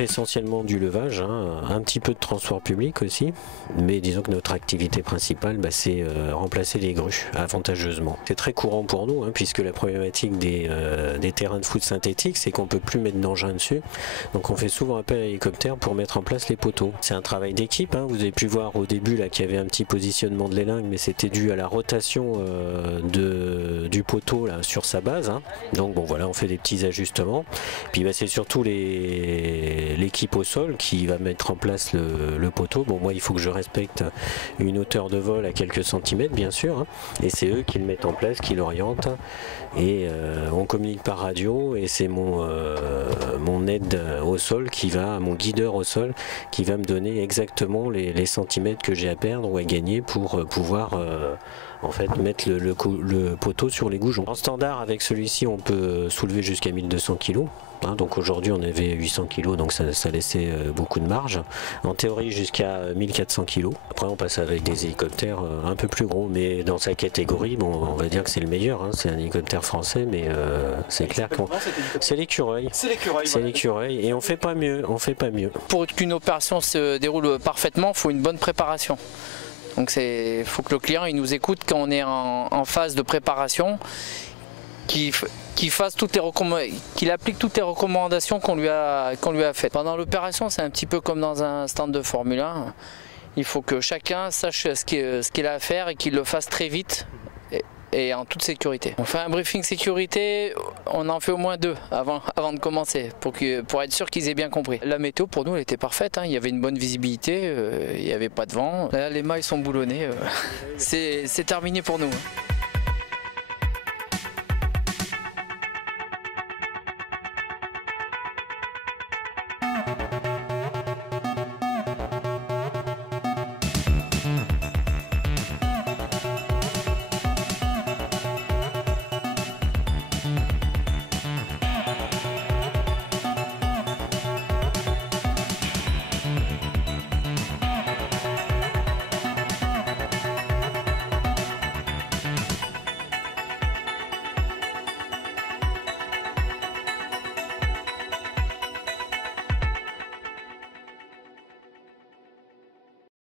fait essentiellement du levage, hein, un petit peu de transport public aussi, mais disons que notre activité principale, c'est remplacer les grues avantageusement. C'est très courant pour nous, hein, puisque la problématique des terrains de foot synthétiques, c'est qu'on peut plus mettre d'engin dessus, donc on fait souvent appel à l'hélicoptère pour mettre en place les poteaux. C'est un travail d'équipe, hein. Vous avez pu voir au début là qu'il y avait un petit positionnement de l'élingue, mais c'était dû à la rotation du poteau là, sur sa base, hein. Donc bon voilà, on fait des petits ajustements. Puis c'est surtout l'équipe au sol qui va mettre en place le poteau. Bon, moi il faut que je respecte une hauteur de vol à quelques centimètres bien sûr, hein. Et c'est eux qui le mettent en place, qui l'orientent, et on communique par radio, et c'est mon aide au sol mon guideur au sol qui va me donner exactement les centimètres que j'ai à perdre ou à gagner pour pouvoir en fait mettre le poteau sur les goujons. En standard, avec celui-ci on peut soulever jusqu'à 1200 kg, hein, donc aujourd'hui on avait 800 kg, donc ça laissait beaucoup de marge. En théorie jusqu'à 1400 kg. Après on passe avec des hélicoptères un peu plus gros, mais dans sa catégorie, bon, on va dire que c'est le meilleur, hein. C'est un hélicoptère français, mais c'est clair que c'est l'écureuil. C'est l'écureuil, et on fait pas mieux, Pour qu'une opération se déroule parfaitement, il faut une bonne préparation. Donc il faut que le client il nous écoute quand on est en phase de préparation, qu'il applique toutes les recommandations qu'on lui a faites. Pendant l'opération, c'est un petit peu comme dans un stand de Formule 1. Il faut que chacun sache ce qu'il a à faire et qu'il le fasse très vite et en toute sécurité. On fait un briefing sécurité, on en fait au moins 2 avant de commencer, pour être sûr qu'ils aient bien compris. La météo pour nous elle était parfaite, hein. Il y avait une bonne visibilité, il n'y avait pas de vent. Là les mailles sont boulonnées, c'est terminé pour nous.